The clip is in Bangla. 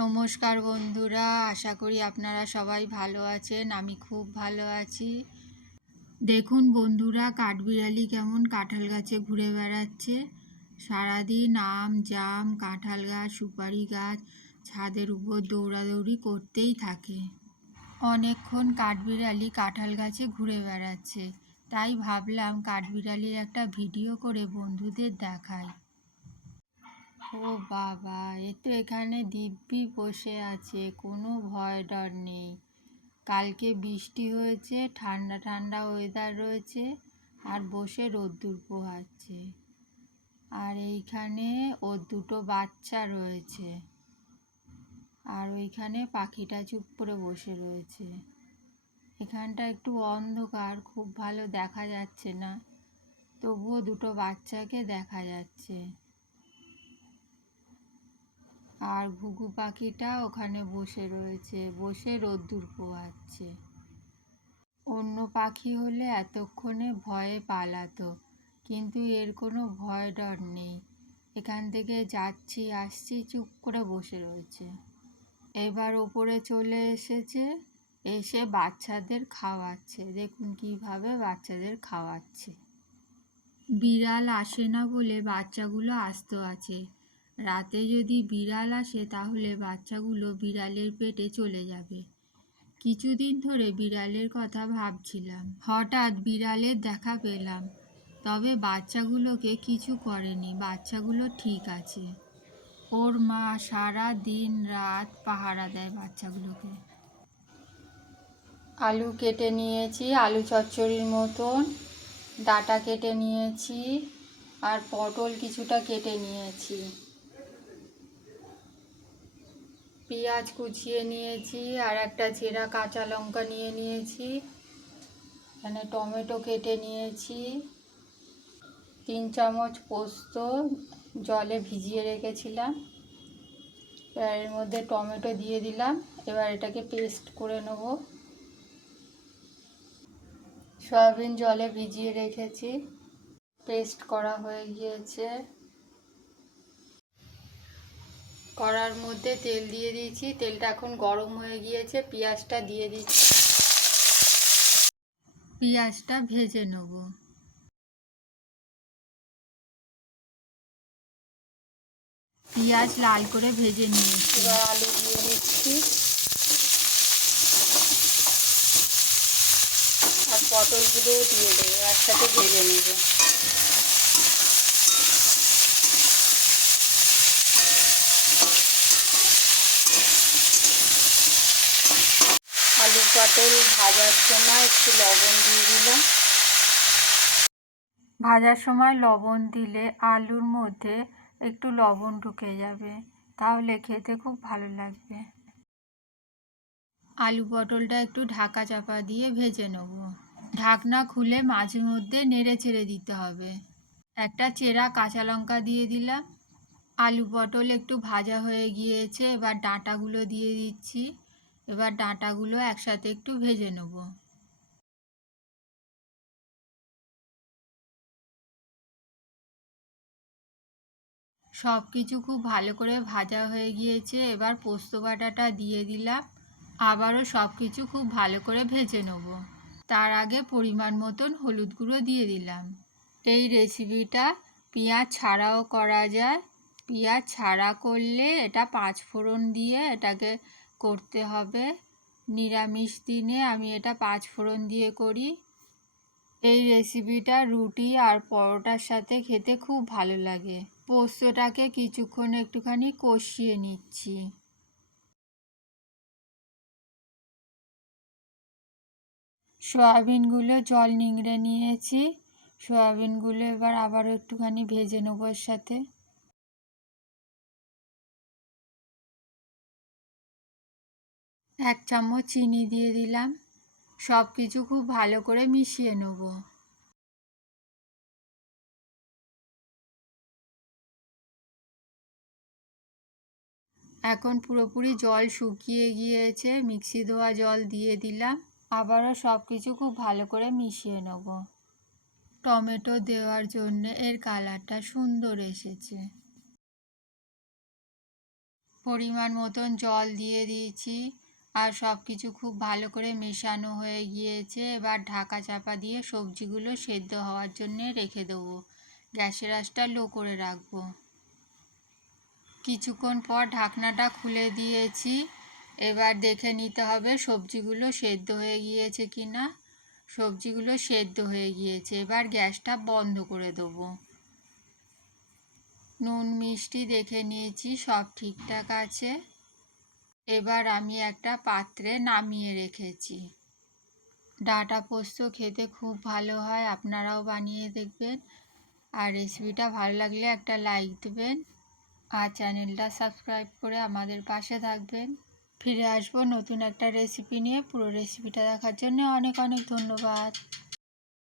নমস্কার বন্ধুরা, আশা করি আপনারা সবাই ভালো আছেন, আমি খুব ভালো আছি। দেখুন বন্ধুরা, কাঠবিড়ালি কেমন কাঁঠাল গাছে ঘুরে বেড়াচ্ছে। সারাদিন আম, জাম, কাঁঠাল গাছ, সুপারি গাছ ছাদের উপর দৌড়াদৌড়ি করতেই থাকে। অনেকক্ষণ কাঠবিড়ালি কাঁঠাল গাছে ঘুরে বেড়াচ্ছে। তাই ভাবলাম কাঠবিড়ালির একটা ভিডিও করে বন্ধুদের দেখাই। ও বাবা, এ তো এখানে দিব্যি বসে আছে, কোনো ভয় ডর নেই। কালকে বৃষ্টি হয়েছে, ঠান্ডা ঠান্ডা ওয়েদার রয়েছে, আর বসে রোদ্দুর পোহাচ্ছে। আর এইখানে ওর দুটো বাচ্চা রয়েছে, আর ওইখানে পাখিটা চুপ করে বসে রয়েছে। এখানটা একটু অন্ধকার, খুব ভালো দেখা যাচ্ছে না, তবুও দুটো বাচ্চাকে দেখা যাচ্ছে। আর ঘুঘু পাখিটা ওখানে বসে রয়েছে, বসে রোদ্দুর পোয়াচ্ছে অন্য পাখি হলে এতক্ষণে ভয়ে পালাতো, কিন্তু এর কোনো ভয় ডর নেই। এখান থেকে যাচ্ছি, আসছি, চুপ করে বসে রয়েছে। এবার ওপরে চলে এসেছে, এসে বাচ্চাদের খাওয়াচ্ছে। দেখুন কীভাবে বাচ্চাদের খাওয়াচ্ছে। বিড়াল আসে না বলে বাচ্চাগুলো আস্ত আছে। রাতে যদি বিড়াল আসে, তাহলে বাচ্চাগুলো বিড়ালের পেটে চলে যাবে। কিছুদিন ধরে বিড়ালের কথা ভাবছিলাম। হঠাৎ বিড়ালের দেখা পেলাম। তবে বাচ্চাগুলোকে কিছু করেনি। বাচ্চাগুলো ঠিক আছে। ওর মা সারা দিন রাত পাহারা দেয় বাচ্চাগুলোকে। আলু কেটে নিয়েছি, আলু চচ্চড়ির মতন। ডাটা কেটে নিয়েছি। আর পটল কিছুটা কেটে নিয়েছি। পেঁয়াজ কুচিয়ে নিয়েছি, আর একটা চেরা কাঁচা লঙ্কা নিয়ে নিয়েছি, এখানে টমেটো কেটে নিয়েছি, তিন চামচ পোস্ত জলে ভিজিয়ে রেখেছিলাম, এবার এর মধ্যে টমেটো দিয়ে দিলাম, এবার এটাকে পেস্ট করে নেব। সয়াবিন জলে ভিজিয়ে রেখেছি, পেস্ট করা হয়ে গিয়েছে। কড়ার মধ্যে তেল দিয়ে দিয়েছি। তেলটা এখন গরম হয়ে গিয়েছে। পেঁয়াজটা দিয়ে দিচ্ছি। পেঁয়াজটা ভেজে নেব। পেঁয়াজ লাল করে ভেজে নিয়েছি। এবার আলু দিয়ে দিচ্ছি। আর পটলগুলোও দিয়ে দেবো। একসাথে ভেজে নেব আলু পটল ভাজার সময় একটু লবণ দিয়ে দিলাম। ভাজার সময় লবণ দিলে আলুর মধ্যে একটু লবণ ঢুকে যাবে, তাহলে খেতে খুব ভালো লাগবে। আলু পটলটা একটু ঢাকা চাপা দিয়ে ভেজে নেব। ঢাকনা খুলে মাঝে মধ্যে নেড়ে চেড়ে দিতে হবে। একটা চেরা কাঁচা লঙ্কা দিয়ে দিলাম। আলু পটল একটু ভাজা হয়ে গিয়েছে, এবার ডাঁটাগুলো দিয়ে দিচ্ছি। এবার ডাঁটাগুলো একসাথে একটু ভেজে নেব। সব কিছু খুব ভালো করে ভাজা হয়ে গিয়েছে, এবার পোস্ত বাটাটা দিয়ে দিলাম। আবারও সব কিছু খুব ভালো করে ভেজে নেব। তার আগে পরিমাণ মতন হলুদ গুঁড়ো দিয়ে দিলাম। এই রেসিপিটা পেঁয়াজ ছাড়াও করা যায়। পেঁয়াজ ছাড়া করলে এটা পাঁচ ফোড়ন দিয়ে এটাকে করতে হবে। নিরামিষ দিনে আমি এটা পাঁচ ফোড়ন দিয়ে করি। এই রেসিপিটা রুটি আর পরোটার সাথে খেতে খুব ভালো লাগে। পোস্তটাকে কিছুক্ষণ একটুখানি কষিয়ে নিচ্ছি। সয়াবিনগুলো জল নিংড়ে নিয়েছি। সয়াবিনগুলো এবার আবার একটুখানি ভেজে নেব সাথে। এক চামচ চিনি দিয়ে দিলাম। সব কিছু খুব ভালো করে মিশিয়ে নেব। এখন পুরোপুরি জল শুকিয়ে গিয়েছে, মিক্সি ধোয়া জল দিয়ে দিলাম। আবারও সব কিছু খুব ভালো করে মিশিয়ে নেব। টমেটো দেওয়ার জন্য এর কালারটা সুন্দর এসেছে। পরিমাণ মতন জল দিয়ে দিয়েছি। আর সব কিছু খুব ভালো করে মেশানো হয়ে গিয়েছে। এবার ঢাকা চাপা দিয়ে সবজিগুলো সেদ্ধ হওয়ার জন্যে রেখে দেবো। গ্যাসের আঁচটা লো করে রাখব। কিছুক্ষণ পর ঢাকনাটা খুলে দিয়েছি। এবার দেখে নিতে হবে সবজিগুলো সেদ্ধ হয়ে গিয়েছে কি না সবজিগুলো সেদ্ধ হয়ে গিয়েছে। এবার গ্যাসটা বন্ধ করে দেবো। নুন, মিষ্টি দেখে নিয়েছি, সব ঠিকঠাক আছে। এবার আমি একটা পাত্রে নামিয়ে রেখেছি। ডাটা পোস্ত খেতে খুব ভালো হয়, আপনারাও বানিয়ে দেখবেন। আর রেসিপিটা ভালো লাগলে একটা লাইক দেবেন আর চ্যানেলটা সাবস্ক্রাইব করে আমাদের পাশে থাকবেন। ফিরে আসব নতুন একটা রেসিপি নিয়ে। পুরো রেসিপিটা দেখার জন্য অনেক অনেক ধন্যবাদ।